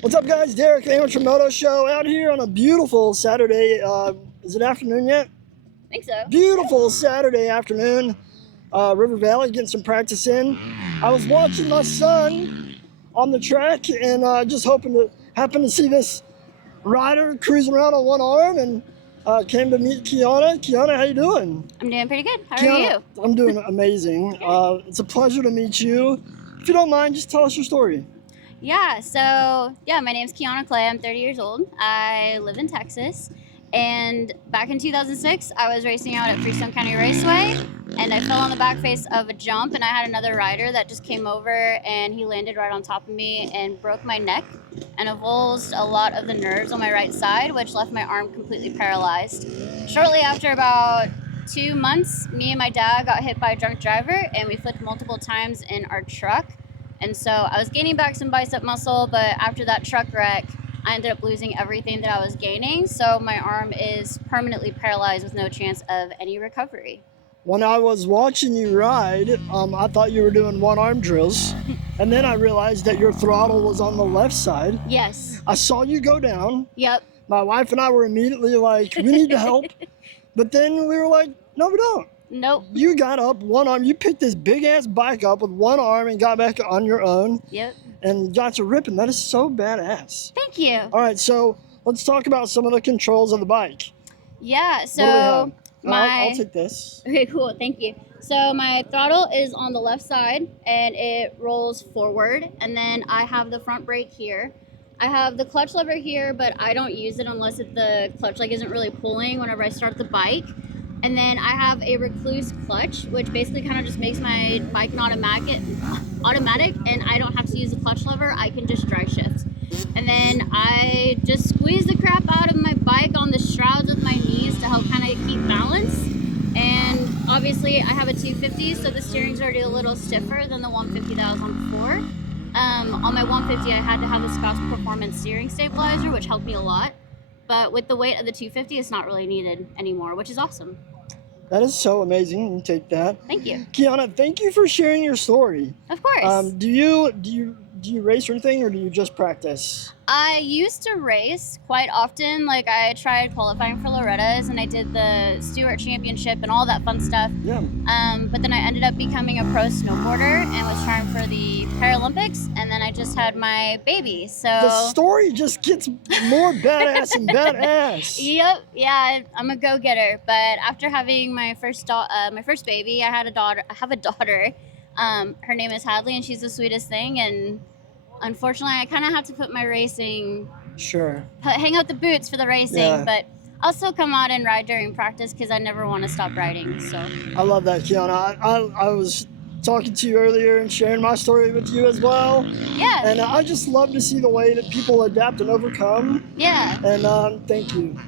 What's up, guys? Derek, the Amateur Moto Show, out here on a beautiful Saturday. Is it afternoon yet? I think so. Beautiful Saturday afternoon. River Valley, getting some practice in. I was watching my son on the track and just happened to see this rider cruising around on one arm and came to meet Kiana. Kiana, how you doing? I'm doing pretty good. How Kiana, are you? I'm doing amazing. It's a pleasure to meet you. If you don't mind, just tell us your story. Yeah, my name's Kiana Clay. I'm 30 years old. I live in Texas. And back in 2006, I was racing out at Freestone County Raceway, and I fell on the back face of a jump, and I had another rider that just came over, and he landed right on top of me and broke my neck and avulsed a lot of the nerves on my right side, which left my arm completely paralyzed. Shortly after about 2 months, me and my dad got hit by a drunk driver, and we flipped multiple times in our truck. And so I was gaining back some bicep muscle, but after that truck wreck, I ended up losing everything that I was gaining. So my arm is permanently paralyzed with no chance of any recovery. When I was watching you ride, I thought you were doing one-arm drills. And then I realized that your throttle was on the left side. Yes. I saw you go down. Yep. My wife and I were immediately like, we need to help. But then we were like, no, we don't. Nope. You got up one arm. You picked this big-ass bike up with one arm and got back on your own. Yep. And got to ripping. That is so badass. Thank you. All right, so let's talk about some of the controls of the bike. Yeah, What do we have? I'll take this. Okay, cool. Thank you. So my throttle is on the left side, and it rolls forward. And then I have the front brake here. I have the clutch lever here, but I don't use it unless the clutch leg isn't really pulling whenever I start the bike. And then I have a recluse clutch, which basically kind of just makes my bike an automatic, and I don't have to use the clutch lever. I can just drive shift. And then I just squeeze the crap out of my bike on the shrouds with my knees to help kind of keep balance. And obviously I have a 250, so the steering's already a little stiffer than the 150 that I was on before. On my 150, I had to have the Scott's Performance steering stabilizer, which helped me a lot. But with the weight of the 250, it's not really needed anymore, which is awesome. That is so amazing. You take that. Thank you. Kiana, thank you for sharing your story. Of course. Do you race or anything, or do you just practice? I used to race quite often. Like, I tried qualifying for Loretta's, and I did the Stewart Championship and all that fun stuff. Yeah. But then I ended up becoming a pro snowboarder and was trying for the Paralympics, and then I just had my baby. So the story just gets more badass and badass. Yep. Yeah, I'm a go-getter. But after having my first baby, I have a daughter. Her name is Hadley, and she's the sweetest thing. And unfortunately, I kind of have to put my racing. Sure. Hang out the boots for the racing, Yeah. but I'll still come out and ride during practice because I never want to stop riding. So. I love that, Kiana. I was talking to you earlier and sharing my story with you as well. Yeah. And I just love to see the way that people adapt and overcome. Yeah. And thank you.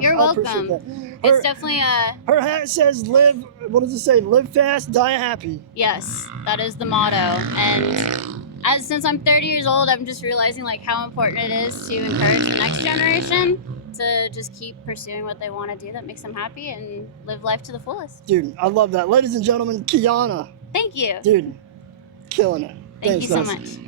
You're welcome. welcome. It's definitely Her hat says live, what does it say? Live fast, die happy. Yes, that is the motto. And since I'm 30 years old, I'm just realizing like how important it is to encourage the next generation to just keep pursuing what they want to do that makes them happy and live life to the fullest. Dude, I love that. Ladies and gentlemen, Kiana. Thank you. Dude, killing it. Thank Thanks, you so guys. much.